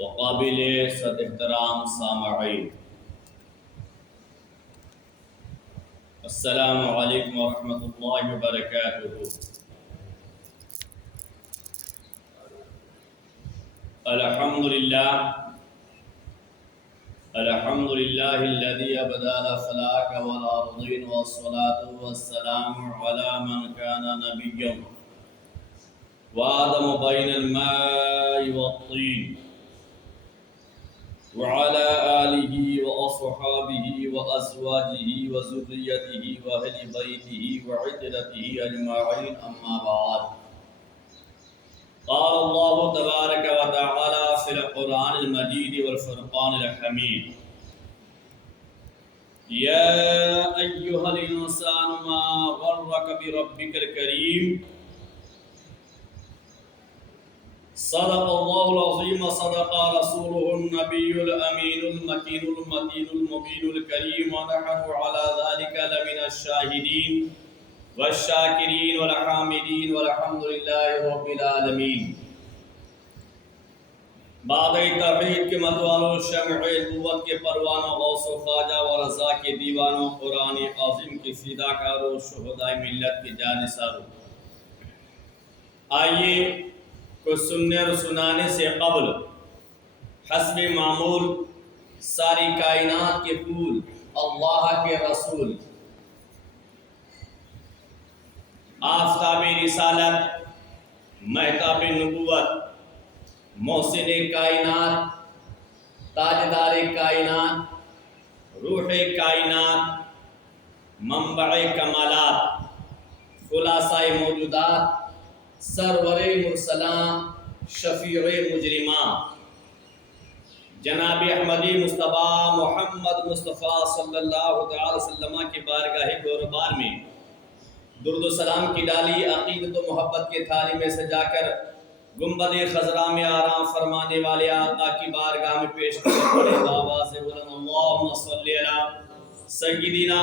وقابل صد احترام سامعین، السلام علیکم ورحمۃ اللہ وبرکاتہ۔ الحمد للہ الذي ابدأ الخلاق والارضین والصلاة والسلام على من كان نبيا وآدم بين الماء والطين وعلى آله وأصحابه وأزواجه وذريته وأهل بيته وعترته أجمعين، أما بعد، قال الله تبارك وتعالى في القرآن المجيد والفرقان الحميد: يا أيها الإنسان ما غرك بربك الكريم، صدق الله العظيم، صدق رسوله النبي الأمين المكين المتين المبين الكريم، ونحن على ذلك لمن الشاهدين والشاکرین والحامدین والحمد للہ رب العالمین۔ بعد توحید کے متوالوں، شمع نبوت کے پروانوں، غوث و خواجہ و رضا کے دیوانوں، قرآن عظیم کے فداکاروں، شہدائے ملت کے جانثاروں، آئیے کچھ سننے اور سنانے سے قبل حسب معمول ساری کائنات کے پھول، اللہ کے رسول، آفتاب رسالت، مہتاب نبوت، محسن کائنات، تاجدار کائنات، روح کائنات، منبع کمالات، خلاصہ موجودات، سرور مرسلاں، شفیع مجرماں، جناب احمدی مصطفیٰ محمد مصطفیٰ صلی اللہ تعالی وسلم کی بارگاہ گوربار میں درود و سلام کی ڈالی، عقیدت و محبت کے تھالی میں سجا کر گنبد خضرا میں آرام فرمانے والے آقا کی بارگاہ میں پیش کرنے آواز بلند اللہم صلی علی سیدنا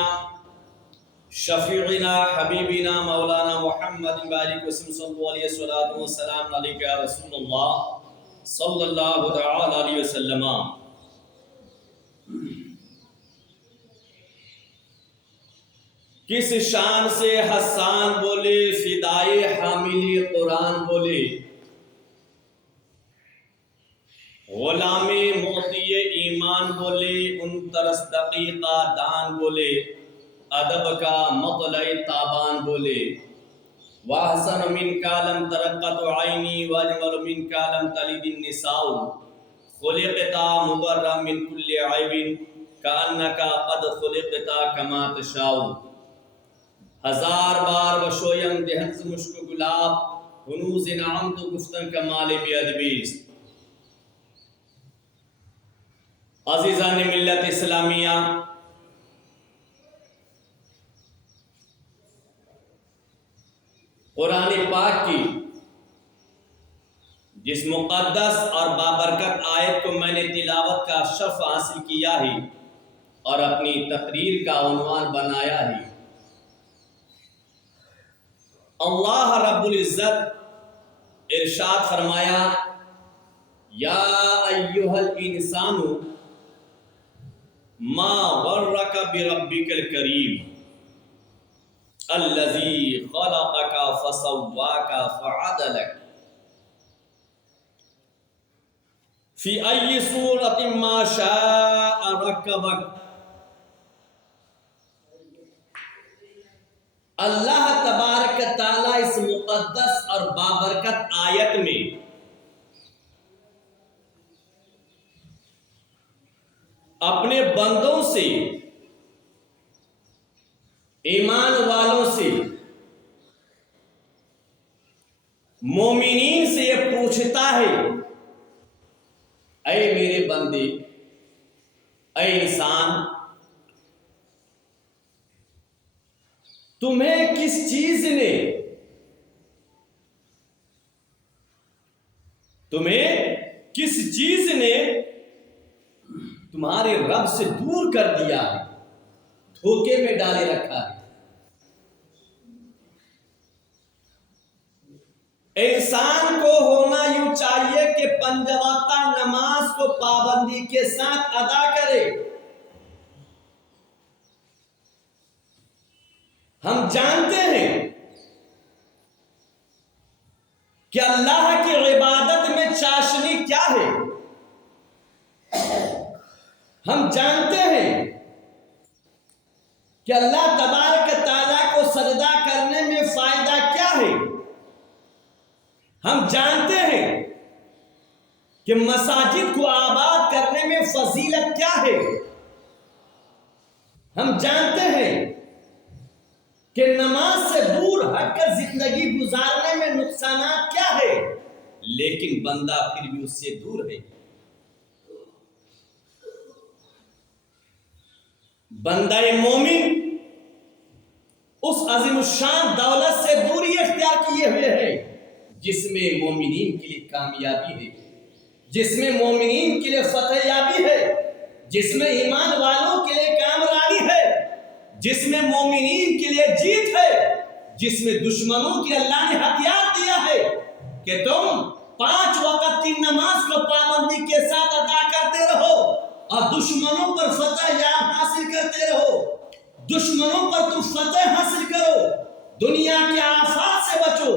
شفیعنا حبیبنا مولانا محمد بارک وسلم صلی علیہ الصلوۃ والسلام علیک یا رسول اللہ صلی اللہ تعالی علیہ وسلم۔ کس شان سے حسان بولے، فدائے حاملی قرآن بولے، غلام موتی ایمان بولے، ان طرس دقیقہ دان بولے، ادب کا مطلع تابان بولے، وَأَحْسَنُ مِنْكَ لَمْ تَرَقَّتْ عَيْنِي وَأَجْمَلُ مِنْكَ لَمْ تَلِدِ النِّسَاءُ خُلِقْتَ مُبَرًّا مِنْ كُلِّ عَيْبٍ كَأَنَّكَ قَدْ خُلِقْتَ كَمَا تَشَاءُ۔ ہزار بار بشویم دہنز مشک گلاب، ہنوز نعمت گفتن کمال بی ادبیست۔ عزیزان ملت اسلامیہ، قرآن پاک کی جس مقدس اور بابرکت آیت کو میں نے تلاوت کا شرف حاصل کیا ہی اور اپنی تقریر کا عنوان بنایا ہی، اللہ رب العزت ارشاد فرمایا: یا ایھا الانسان ما غرک بربک الکریم الذی خلقک فسواک فعدلک فی ای صورت ما شاء رکبک۔ اللہ تبارک تعالیٰ اس مقدس اور بابرکت آیت میں اپنے بندوں سے، ایمان والوں سے، مومنین سے یہ پوچھتا ہے: اے میرے بندے، اے انسان، تمہیں کس چیز نے تمہارے رب سے دور کر دیا ہے، دھوکے میں ڈالے رکھا ہے؟ انسان کو ہونا یوں چاہیے کہ پنج وقتہ نماز کو پابندی کے ساتھ ادا کرے۔ ہم جانتے ہیں کہ اللہ کی عبادت میں چاشنی کیا ہے۔ ہم جانتے ہیں کہ اللہ تبارک تعالیٰ کو سجدہ کرنے میں فائدہ کیا ہے۔ ہم جانتے ہیں کہ مساجد کو آباد کرنے میں فضیلت کیا ہے۔ ہم جانتے ہیں کہ نماز سے دور ہٹ کر زندگی گزارنے میں نقصانات کیا ہے، لیکن بندہ پھر بھی اس سے دور ہے۔ بندہ مومن اس عظیم الشان دولت سے دوری اختیار کیے ہوئے ہے جس میں مومنین کے لیے کامیابی ہے، جس میں مومنین کے لیے فتح یابی ہے، جس میں ایمان والوں کے لیے کامرانی ہے، جس میں مومنین کے لیے جیت ہے، جس میں دشمنوں کے اللہ نے ہتھیار دیا ہے کہ تم 5 وقت کی نماز کو پابندی کے ساتھ ادا کرتے رہو اور دشمنوں پر فتح یاب حاصل کرتے رہو، دشمنوں پر تم فتح حاصل کرو، دنیا کے آفات سے بچو۔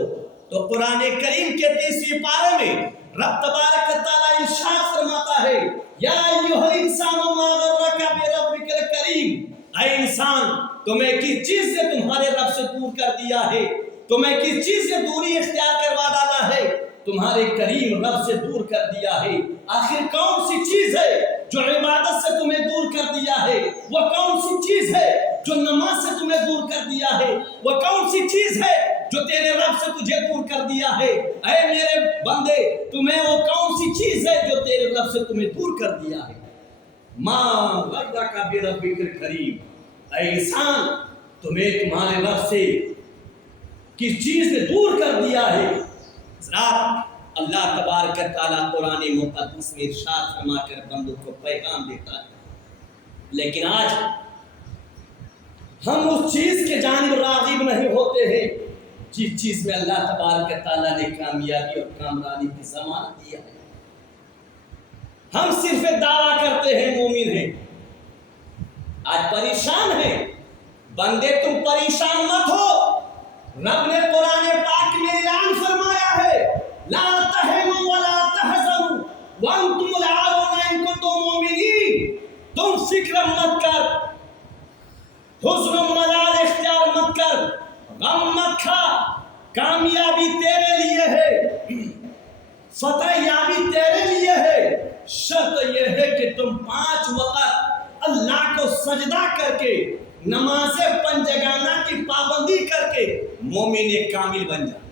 تو قرآن کریم کے 30ویں پارے میں رب تبارک تعالیٰ ارشاد فرماتا ہے، یا ایھا الانسان ما غرک بربک الکریم، اے انسان تمہیں کس چیز سے تمہارے رب سے دور کر دیا ہے، تمہیں کس چیز سے دوری اختیار کروا ڈالا ہے، تمہارے کریم رب سے دور کر دیا ہے۔ آخر کون سی چیز ہے جو عبادت سے تمہیں دور کر دیا ہے؟ وہ کون سی چیز ہے جو نماز سے تمہیں دور کر دیا ہے؟ وہ کون سی چیز ہے جو تیرے رب سے تجھے دور کر دیا ہے؟ اے میرے بندے، تمہیں وہ کون سی چیز ہے جو تیرے رب سے تمہیں دور کر دیا ہے؟ ما غرک بربک الکریم، اے انسان تمہیں تمہارے رب سے کس چیز نے دور کر دیا ہے؟ حضرات، اللہ تبارک تعالیٰ قرآن مقدس میں ارشاد فرما کر بندوں کو پیغام دیتا ہے، لیکن آج ہم اس چیز کے جانب راغب نہیں ہوتے ہیں جس چیز میں اللہ تبارک تعالیٰ نے کامیابی اور کامرانی کی ضمانت دیا ہے۔ ہم صرف دعویٰ کرتے ہیں مومن ہیں، آج پریشان ہیں۔ بندے تم پریشان مت ہو، رب نے قرآن پاک میں اعلان فرمایا ہے، لا تہنوا ولا تحزنوا وانتم الاعلون ان کنتم مؤمنین۔ تم فکر مت کر، حزن و ملال اختیار مت کر، غم مت کھا، کامیابی تیرے لیے ہے، فتح یابی تیرے لیے ہے۔ شرط یہ ہے کہ تم 5 وقت اللہ کو سجدہ کر کے، نماز پنجگانہ کی پابندی کر کے مومن کامل بن جائے۔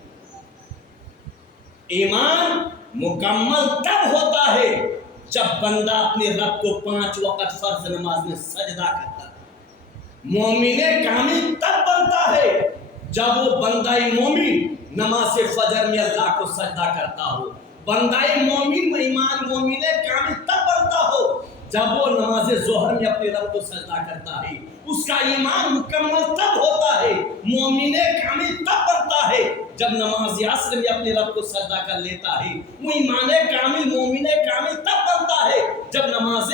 ایمان مکمل تب ہوتا ہے جب بندہ اپنے رب کو 5 وقت فرض نماز میں سجدہ کرتا ہے۔ مومن کامل تب بنتا ہے جب وہ بندہ مومن نماز فجر میں اللہ کو سجدہ کرتا ہو۔ بندہ مومن ایمان مومن کامل تب بنتا ہو جب وہ نماز ظہر میں اپنے رب کو سجدہ کرتا ہے۔ اس کا ایمان مکمل تب ہوتا ہے، مومن کامل تب بنتا ہے جب نماز عصر میں اپنے رب کو سجدہ کر لیتا ہے۔ وہ ایمان کامل مومن کامل تب بنتا ہے جب نماز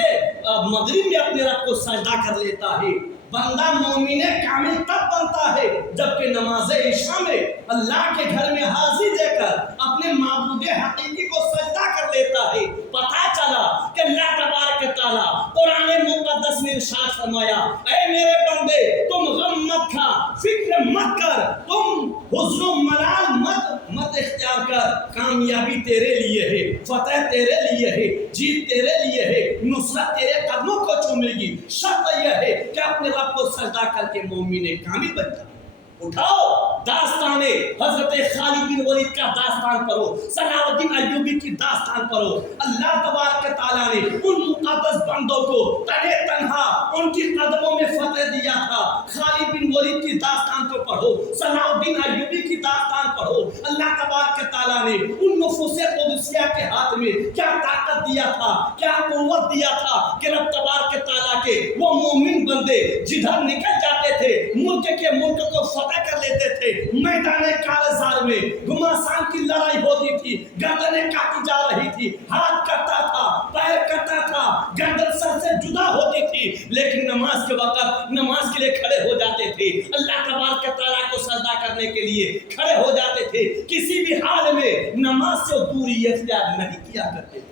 مغرب میں اپنے رب کو سجدہ کر لیتا ہے۔ بندہ مومن کامل تب بنتا ہے جبکہ نماز عشاء میں اللہ کے گھر میں حاضری دے کر اپنے معبود حقیقی کو سجدہ کر لیتا ہے۔ پتہ چلا کہ اللہ تبارک تعالیٰ قرآن مقدس میں ارشاد فرمایا، اے میرے بندے تم غم مت کھا، فکر مت کر، تم حزن و ملال مت اختیار کر، کامیابی تیرے لیے ہے، فتح تیرے لیے ہے، جیت تیرے لیے ہے، نصرت تیرے قدموں کو چومے گی۔ شرط یہ ہے کہ اپنے رب کو سجدہ کر کے مومن کامل بن جائے۔ اٹھاؤ داستان حضرت خالد بن ولید کا داستان پڑھو، صلاح الدین ایوبی کی داستان پڑھو۔ اللہ تبارک تعالیٰ نے ان مقدس بندوں کو تنے تنہا ان کی قدموں میں فتح دیا تھا۔ خالد بن ولید کی داستان کو پڑھو، صلاح الدین ایوبی کی داستان پڑھو۔ اللہ تبارک تعالیٰ نے ان نفوس قدسیہ کے ہاتھ میں کیا طاقت دیا تھا، کیا قوت دیا تھا کہ رب تبارک تعالیٰ کے وہ مومن بندے جدھر نکل جاتے تھے ملک کو فتح کر لیتے تھے۔ میدان کارزار میں گھمسان کی لڑائی ہوتی تھی، گردنیں کاٹی جا رہی تھی، ہاتھ کٹتا تھا، پیر کٹتا لیکن نماز کے وقت نماز کے لیے کھڑے ہو جاتے تھے، اللہ تبارک و تعالیٰ کو سجدہ کرنے کے لیے کھڑے ہو جاتے تھے، کسی بھی حال میں نماز سے دوری اختیار نہیں کیا کرتے تھے،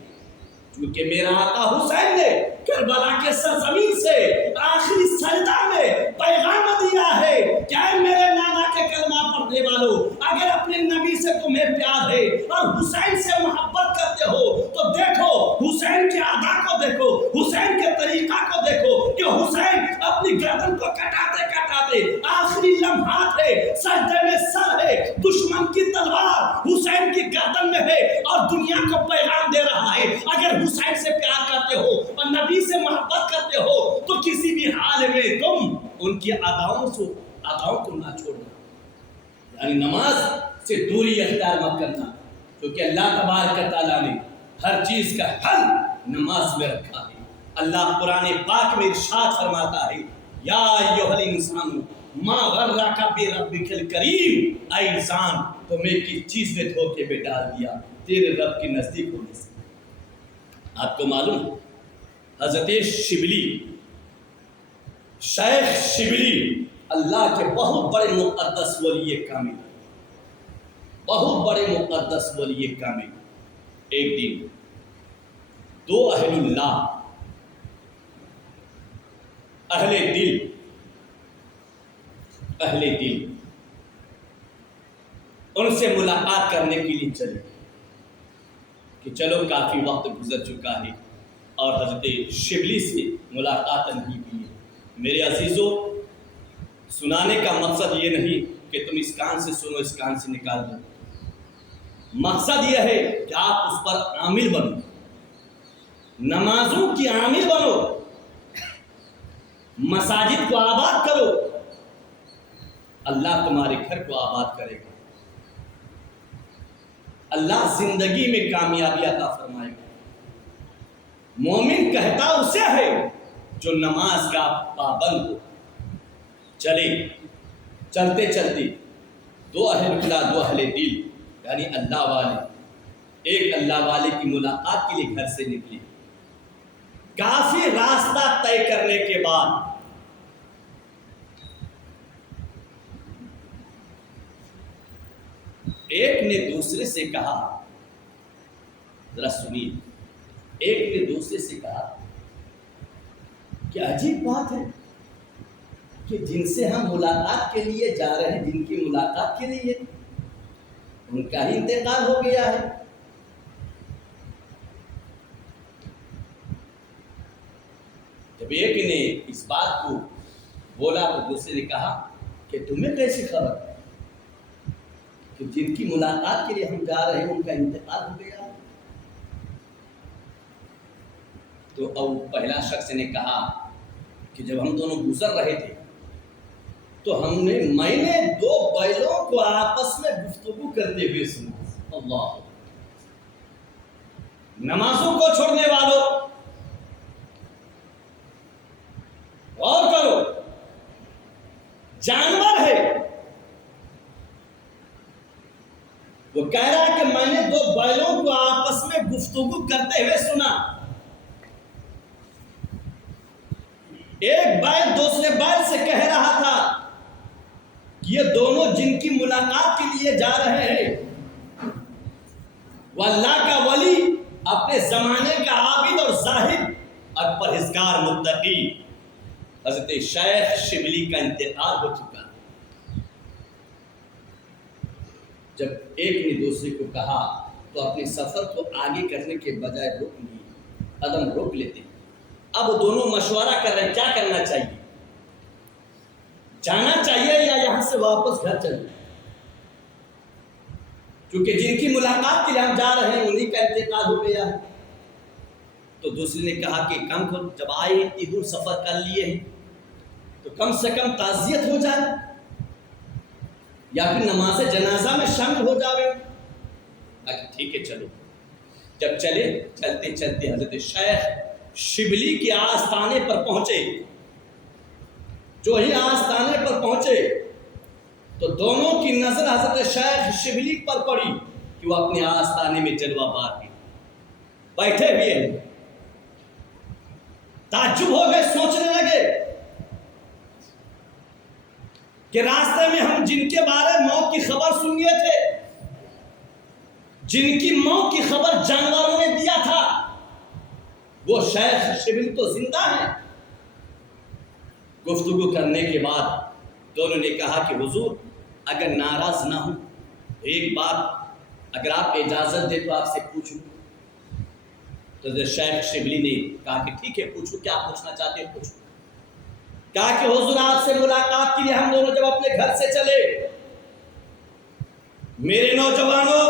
کیونکہ میرا آقا حسین نے کربلا کے سرزمین سے آخری سجدہ میں پیغام دیا ہے کہ اے میرے نانا کے کلمہ پڑھنے والوں، اگر اپنے نبی سے تمہیں پیار ہے اور حسین سے محبت کرتے ہو تو دیکھو حسین کے ادا کو دیکھو، حسین کے طریقہ کو دیکھو کہ حسین اپنی گردن کو کٹاتے کٹاتے آخری لمحات ہے، سجدے میں سر ہے، دشمن کی تلوار حسین کی گردن میں ہے اور دنیا کو پیغام دے رہا ہے اگر حسین سے پیار کرتے ہو اور نبی سے محبت کرتے ہو تو کسی بھی حال میں تم ان کی اداؤں کو نہ چھوڑنا، یعنی نماز سے دوری اختیار مت کرنا، کیونکہ اللہ تبارک و تعالیٰ نے ہر چیز کا حل نماز میں رکھا ہے۔ اللہ قرآن پاک میں ارشاد فرماتا ہے یا ایھا الانسان ما غرک بربک الکریم، اے انسان تمہیں کس چیز نے دھوکے میں ڈال دیا تیرے رب کے نزدیک ہونے سے۔ آپ کو معلوم ہے حضرت شبلی، شیخ شبلی اللہ کے بہت بڑے مقدس ولی کامل، بہت بڑے مقدس ولی کامل، ایک دن دو اہل اللہ، اہل دل ان سے ملاقات کرنے کے لیے چلے کہ چلو کافی وقت گزر چکا ہے اور حضرت شبلی سے ملاقات نہیں کی ہے۔ میرے عزیزوں، سنانے کا مقصد یہ نہیں کہ تم اس کان سے سنو اس کان سے نکال دو، مقصد یہ ہے کہ آپ اس پر عامل بنو، نمازوں کی عامل بنو، مساجد کو آباد کرو، اللہ تمہارے گھر کو آباد کرے گا، اللہ زندگی میں کامیابی عطا فرمائے گا۔ مومن کہتا اسے ہے جو نماز کا پابند ہو۔ چلتے چلتے دو اہل اللہ، دو اہل دل یعنی اللہ والے، ایک اللہ والے کی ملاقات کے لیے گھر سے نکلے۔ کافی راستہ طے کرنے کے بعد ایک نے دوسرے سے کہا، ذرا سنیے، ایک نے دوسرے سے کہا کہ عجیب بات ہے کہ جن سے ہم ملاقات کے لیے جا رہے ہیں، جن کی ملاقات کے لیے، ان کا ہی انتقال ہو گیا ہے۔ جب ایک نے اس بات کو بولا تو دوسرے نے کہا کہ تمہیں کیسی خبر ہے کہ جن کی ملاقات کے لیے ہم جا رہے ہیں ان کا انتقال ہو گیا؟ تو اب پہلا شخص نے کہا کہ جب ہم دونوں گزر رہے تھے تو میں نے دو بیلوں کو آپس میں گفتگو کرتے ہوئے سنا۔ اللہ، نمازوں کو چھوڑنے والوں غور کرو، جانور ہے، وہ کہہ رہا ہے کہ میں نے دو بیلوں کو آپس میں گفتگو کرتے ہوئے سنا۔ ایک بیل دوسرے بیل سے کہہ رہا تھا کہ یہ دونوں جن کی ملاقات کے لیے جا رہے ہیں وہ اللہ کا ولی، اپنے زمانے کا عابد اور زاہد اور پرہیزگار متقی حضرت شیخ شبلی کا انتقال ہو چکا۔ جب ایک نے دوسرے کو کہا تو اپنے سفر کو آگے کرنے کے بجائے قدم روک لیتے۔ اب دونوں مشورہ کر رہے ہیں کیا کرنا چاہیے، جانا چاہیے یا یہاں سے واپس گھر چلے، کیونکہ جن کی ملاقات کے لیے ہم جا رہے ہیں انہیں کا انتقال ہو گیا ہے۔ تو دوسرے نے کہا کہ کم کو جب آئے اتنی دور سفر کر لیے ہیں تو کم سے کم تعزیت ہو جائے یا پھر نماز جنازہ میں شامل ہو جاوے۔ اچھا ٹھیک ہے چلو۔ جب چلتے چلتے حضرت شیخ شبلی کے آستانے پر پہنچے، جو ہی آستانے پر پہنچے تو دونوں کی نظر حضرت شیخ شبلی پر پڑی کہ وہ اپنے آستانے میں جلوہ بار ہیں، بیٹھے ہوئے ہیں۔ تعجب ہو گئے، سوچنے لگے کہ راستے میں ہم جن کے بارے موت کی خبر سنیے تھے، جن کی موت کی خبر جانوروں نے دیا تھا، وہ شیخ شبلی تو زندہ ہیں۔ گفتگو کرنے کے بعد دونوں نے کہا کہ حضور اگر ناراض نہ ہوں، ایک بات اگر آپ اجازت دے تو آپ سے پوچھوں۔ تو شیخ شبلی نے کہا کہ ٹھیک ہے، پوچھو، کیا پوچھنا چاہتے ہیں پوچھو۔ کہا کہ حضور آپ سے ملاقات کے لیے ہم دونوں جب اپنے گھر سے چلے، میرے نوجوانوں،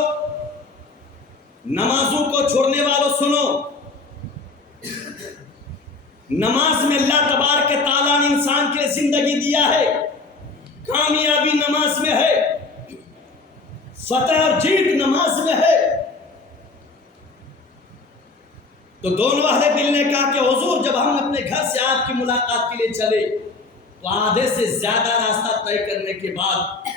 نمازوں کو چھوڑنے والوں سنو، نماز میں اللہ تبارک تعالیٰ نے انسان کے زندگی دیا ہے، کامیابی نماز میں ہے، فتح اور جیت نماز میں ہے۔ تو دونوں اہل دل نے کہا کہ حضور جب ہم اپنے گھر سے آپ کی ملاقات کے لیے چلے تو آدھے سے زیادہ راستہ طے کرنے کے بعد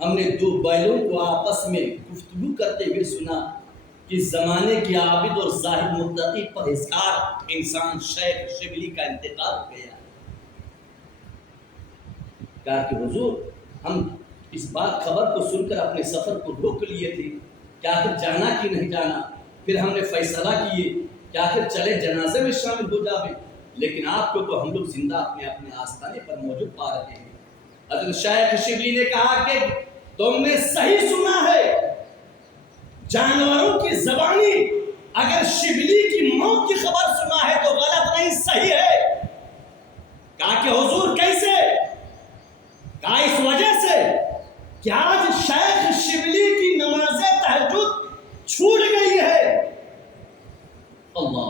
ہم نے دو بیلوں کو آپس میں گفتگو کرتے ہوئے سنا کہ زمانے کی عابد اور زاہد متقی پرہیزگار انسان شیخ شبلی کا انتقال ہو گیا۔ کہا کہ حضور ہم اس بات خبر کو سن کر اپنے سفر کو روک لیے تھے، کیا آخر جانا کہ نہیں جانا؟ پھر ہم نے فیصلہ کیے کہ آخر چلے جنازے میں شامل ہو جاوے، لیکن آپ کو تو ہم لوگ زندہ اپنے اپنے آستانے پر موجود پا رہے ہیں۔ حضرت شیخ شبلی نے کہا کہ تم نے صحیح سنا ہے، جانوروں کی زبانی اگر شبلی کی موت کی خبر سنا ہے تو غلط نہیں، صحیح ہے۔ کہا کہ حضور کیسے؟ کہا اس وجہ سے کہ آج شیخ شبلی کی نماز تہجد چھوٹ گئی ہے۔ اللہ،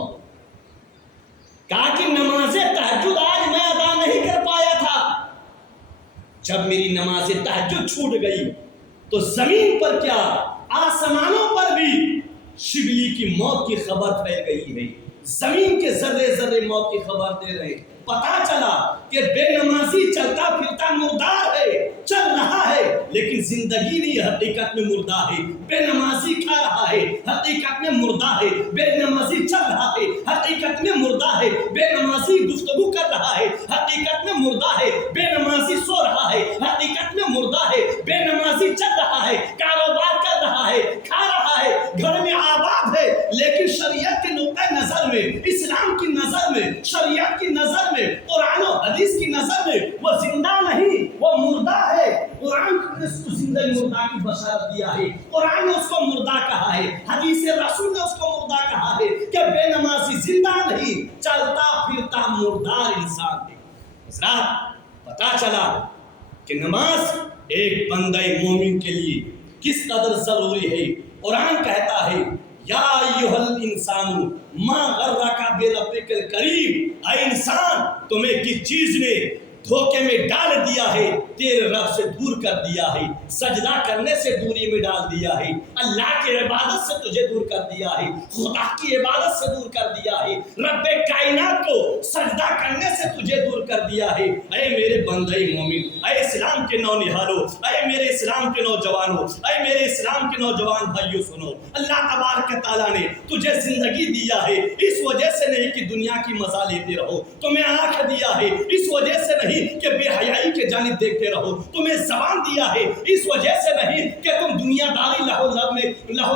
کہا کہ نماز تہجد آج میں ادا نہیں کر پایا تھا۔ جب میری نماز تہجد چھوٹ گئی تو زمین پر کیا آسمانوں پر بھی شبلی کی موت کی خبر پھیل گئی ہے، زمین کے ذرے ذرے موت کی خبر دے رہے ہیں۔ پتا چلا کہ بے نمازی چلتا پھرتا مردار ہے، چل رہا ہے لیکن زندگی نہیں، حقیقت میں مردہ ہے۔ بے نمازی کھا رہا ہے، حقیقت میں مردہ ہے۔ بے نمازی چل رہا ہے، حقیقت میں مردہ ہے۔ بے نمازی گفتگو کر رہا ہے، حقیقت میں مردہ ہے۔ بے نمازی سو رہا ہے، حقیقت میں مردہ ہے۔ بے نمازی چل رہا ہے، کاروبار کر رہا ہے، کھا رہا ہے، گھر میں آباد ہے، لیکن شریعت کے نقطۂ نظر میں، اسلام کی نظر میں، شریعت کی نظر میں، قرآن و حدیث کی نظر میں وہ زندہ نہیں، وہ مردہ ہے۔ قرآن نے اس کو زندہ مردہ کی بشارت دیا ہے، قرآن نے اس کو مردہ کہا ہے، حدیث رسول نے اس کو مردہ کہا ہے کہ بے نمازی زندہ نہیں، چلتا پھرتا مردار انسان ہے۔ حضرات پتا چلا کہ نماز ایک بندہ مومن کے لیے کس قدر ضروری ہے۔ قرآن کہتا ہے یا ایھا الانسان ما غرک بربک الکریم، اے انسان تمہیں کس چیز نے دھوکے میں ڈال دیا ہے، تیرے رب سے دور کر دیا ہے، سجدہ کرنے سے دوری میں ڈال دیا ہے، اللہ کی عبادت سے تجھے دور کر دیا ہے، خدا کی عبادت سے دور کر دیا ہے، رب کائنات کو سجدہ کرنے سے تجھے دور کر دیا ہے۔ اے میرے بندے مومن، اے اسلام کے نونہالوں، اے میرے اسلام کے نوجوانوں، اے میرے اسلام کے نوجوان بھائیوں سنو، اللہ تبارک تعالیٰ نے تجھے زندگی دیا ہے اس وجہ سے نہیں کہ دنیا کی مزہ لیتے رہو، تمہیں آنکھ دیا ہے اس وجہ سے نہیں کہ بے حیائی کے جانب دیکھتے رہو، تمہیں زبان دیا ہے اس وجہ سے نہیں کہ تم دنیا داری لہو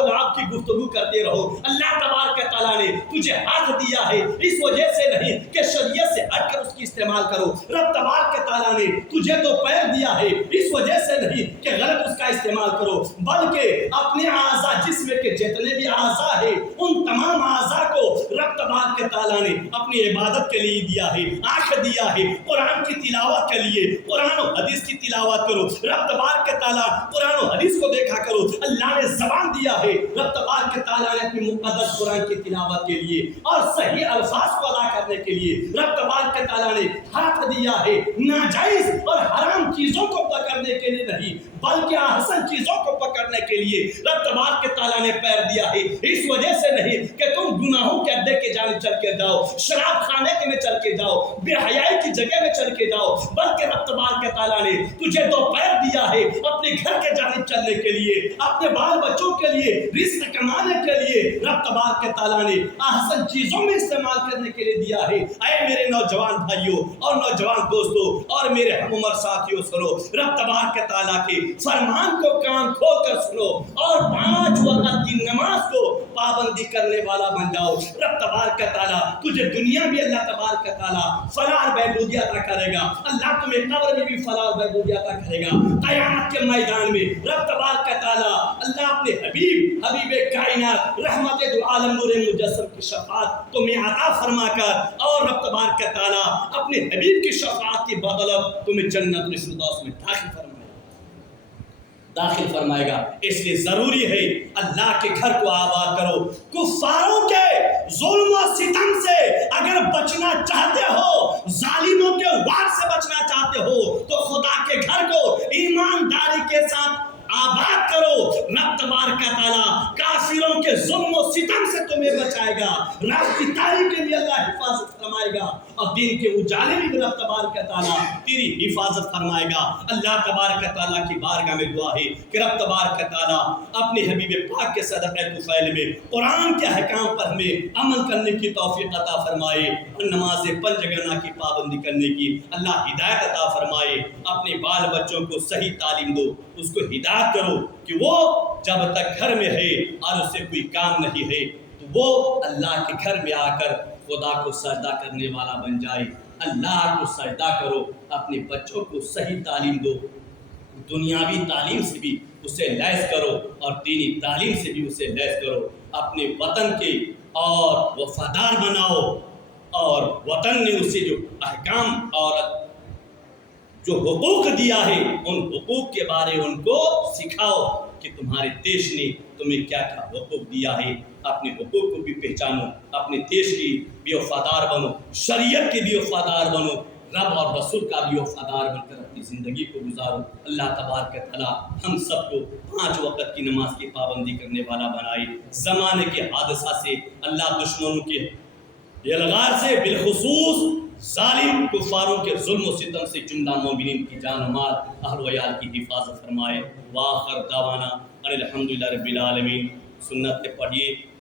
لعب کی گفتگو کرتے رہو، اللہ تبارک تعالیٰ نے تجھے ہاتھ دیا ہے اس وجہ سے نہیں کہ شریعت سے ہٹ کر اس کی استعمال کرو، رب تبارک تعالیٰ نے تجھے تو پیر دیا ہے اس وجہ سے نہیں کہ غلط اس کا استعمال کرو، بلکہ اپنے اعضاء جسم کے جتنے بھی اعضاء ہیں ان تمام اعضاء کو رب تبارک تعالیٰ نے اپنی عبادت کے لیے دیا ہے، آنکھ دیا ہے قرآن کی تلاوت کے لیے، قرآن و حدیث کی تلاوت کرو، رب تبارک تعالیٰ قرآن و حدیث کو دیکھا کرو، اللہ نے زبان دیا ہے رب تبارک تعالیٰ نے اپنی مقدس قرآن کی تلاوت کے لیے اور صحیح الفاظ کو ادا کرنے کے لیے رب تبارک تعالیٰ نے ہاتھ دیا ہے، ناجائز اور حرام چیزوں کو پکڑنے کے لیے نہیں بلکہ احسن چیزوں کو پکڑنے کے لیے رب تبارک تعالیٰ نے پیر دیا ہے، اس وجہ سے نہیں کہ تم تم گناہوں کے اڈے کے جانب چل کے جاؤ، شراب خانے کے میں چل کے جاؤ، بے حیائی کی جگہ میں چل کے جاؤ، بلکہ رب تبارک تعالیٰ نے تجھے دو پیر دیا ہے اپنے گھر کے جانب چلنے کے لیے، اپنے بال بچوں کے لیے، رزق کمانے کے لیے رب تبارک تعالیٰ نے احسن چیزوں میں استعمال کرنے کے لیے دیا ہے۔ اے میرے نوجوان بھائیوں اور نوجوان دوستوں اور میرے ہم عمر ساتھیوں، سنو رب تبارک تعالیٰ کے فرمان کو کان کھول کر سنو اور 5 وقت کی نماز کو پابندی کرنے والا بن جاؤ۔ رب تبارک تعالیٰ تجھے دنیا بھی اللہ تبارک تعالیٰ فلاح اور بہبودی عطا کرے گا، اللہ تمہیں قبر میں بھی فلاح اور بہبودی عطا کرے گا، قیامت کے میدان میں رب تبارک تعالیٰ اللہ اپنے حبیب کائنات رحمت دو عالم نور مجسم کی شفاعت تمہیں عطا فرما کر اور رب تبارک تعالیٰ اپنے حبیب کی شفاعت کی بدولت تمہیں جنت الفردوس میں داخل فرمائے گا۔ اس لیے ضروری ہے اللہ کے گھر کو آباد کرو۔ کفاروں کے ظلم و ستم سے اگر بچنا چاہتے ہو، ظالموں کے وار سے بچنا چاہتے ہو، تو خدا کے گھر کو ایمانداری کے ساتھ آباد کرو۔ رب تبارک تعالیٰ کافروں کے ظلم و ستم سے تمہیں بچائے گا، رات کی تاریکی میں اللہ حفاظت فرمائے گا اور دن کے اجالے میں رب تبارک تعالیٰ تیری حفاظت فرمائے گا۔ اللہ تبارک تعالیٰ کی بارگاہ میں دعا ہے کہ رب تبارک تعالیٰ اپنے حبیب پاک کے صدقہ طفیل میں قرآن کے احکام پر ہمیں عمل کرنے کی توفیق عطا فرمائے اور نماز 5 گنا کی پابندی کرنے کی اللہ ہدایت عطا فرمائے۔ اپنے بال بچوں کو صحیح تعلیم دو، اس کو ہدایت کرو کہ وہ جب تک گھر میں ہے اور اس سے کوئی کام نہیں ہے تو وہ اللہ کے گھر میں آ کر خدا کو سجدہ کرنے والا بن جائے۔ اللہ کو سجدہ کرو، اپنے بچوں کو صحیح تعلیم دو، دنیاوی تعلیم سے بھی اسے لیس کرو اور دینی تعلیم سے بھی اسے لیس کرو۔ اپنے وطن کے اور وفادار بناؤ اور وطن نے اسے جو احکام اور جو حقوق دیا ہے ان حقوق کے بارے ان کو سکھاؤ کہ تمہارے دیش نے تمہیں کیا کیا حقوق دیا ہے۔ اپنے حقوق کو بھی پہچانو، اپنے دیش کی بھی وفادار بنو، شریعت کے بھی وفادار بنو، رب اور رسول کا بھی وفادار بن کر اپنی زندگی کو گزارو۔ اللہ تبارک تعالیٰ ہم سب کو 5 وقت کی نماز کی پابندی کرنے والا بنائے۔ زمانے کے حادثہ سے اللہ دشمنوں کے یلغار سے، بالخصوص ظالم کفاروں کے ظلم و ستم سے جملہ مومنین کی جان و مال، اہل و عیال کی حفاظت فرمائے۔ وآخر دعوانا ان الحمدللہ رب العالمین۔ سنت پڑھیے۔